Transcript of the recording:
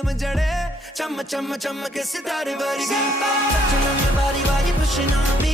इलम जड़े चम चम चम के सितारे वर्गी touching on your body while you pushing on me